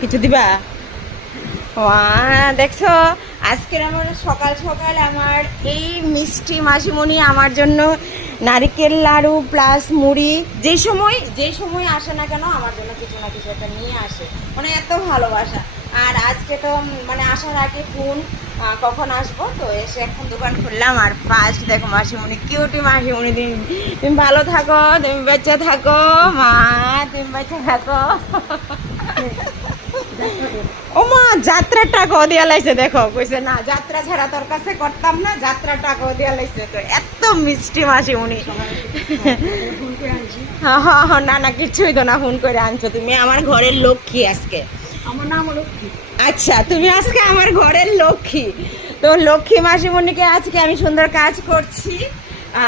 কিছু দিবা? দেখছো আজকের আমার সকাল সকাল আমার এই মিষ্টি মাসিমণি আমার জন্য নারকেল লাড়ু প্লাস মুড়ি যেই সময় আসে না কেন আমার জন্য কিছু না কিছু একটা নিয়ে আসে, মানে এত ভালোবাসা। আর আজকে তো মানে আসার আগে ফোন কখন আসবো, তো এসে এখন দোকান খুললাম। আর ফার্স্ট দেখো মাসিমণি, কিউটি মাসিমণি, তুমি ভালো থাকো, তুমি বেঁচে থাকো মা, তুমি বেঁচে থাকো। ও মা যাত্রার টাকাও দিয়া লাইছে, দেখো কইছে না যাত্রা ছাড়া তোর কাছে করতাম না, যাত্রার টাকাও দিয়া লাইছে। তো এত মিষ্টি মাসি উনি। না না কিছুই তো না, ফোন করে আনছো তুমি, আমার ঘরের লক্ষ্মী আজকে। আমার নাম লক্ষ্মী। আচ্ছা তুমি আজকে আমার ঘরের লক্ষ্মী। তো লক্ষ্মী মাসিমণিকে আজকে আমি সুন্দর কাজ করছি।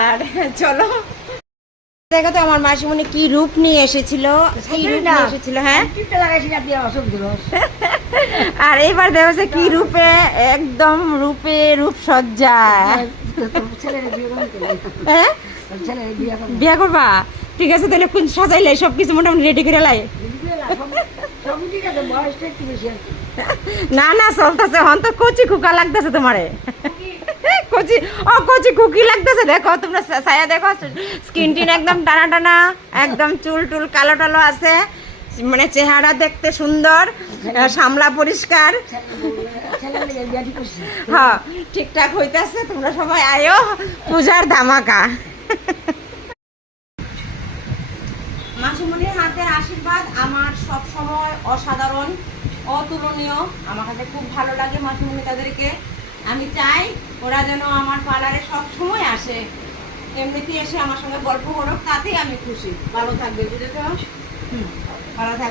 আর চলো দেখো তো আমার মাসিমণি কি রূপ নিয়ে এসেছিল, কি রূপ নিয়ে এসেছিল। হ্যাঁ আর এবার দেখো যে কি রূপে, একদম রূপে রূপসজ্জা। হ্যাঁ বিয়া করবা? ঠিক আছে তাহলে কোন সাজাইলাই, সবকিছু মোটামুটি রেডি করে লাই? না না চলতেছে, হন তো কচি খুকা লাগতেছে তোমারে, কচি খুকি লাগতেছে। দেখো তোমরা ছায়া দেখো, স্কিন টিন একদম টানা টানা, একদম চুল টুল কালো টালো আছে, মানে চেহারা দেখতে সুন্দর, সামলা পরিষ্কার। হ্যাঁ ঠিকঠাক হইতেছে, তোমরা সবাই আয়ো, পূজার ধামাকা। মাসিমণির হাতের আশীর্বাদ আমার সব সময় অসাধারণ, অতুলনীয়। আমার কাছে খুব ভালো লাগে মাসিমণি তাদেরকে। আমি চাই ওরা যেন আমার পার্লারে সব সময় আসে, এমনিতেই এসে আমার সঙ্গে গল্প করুক, তাতেই আমি খুশি। ভালো থাকবে, বুঝেছ? ভালো থাকবে।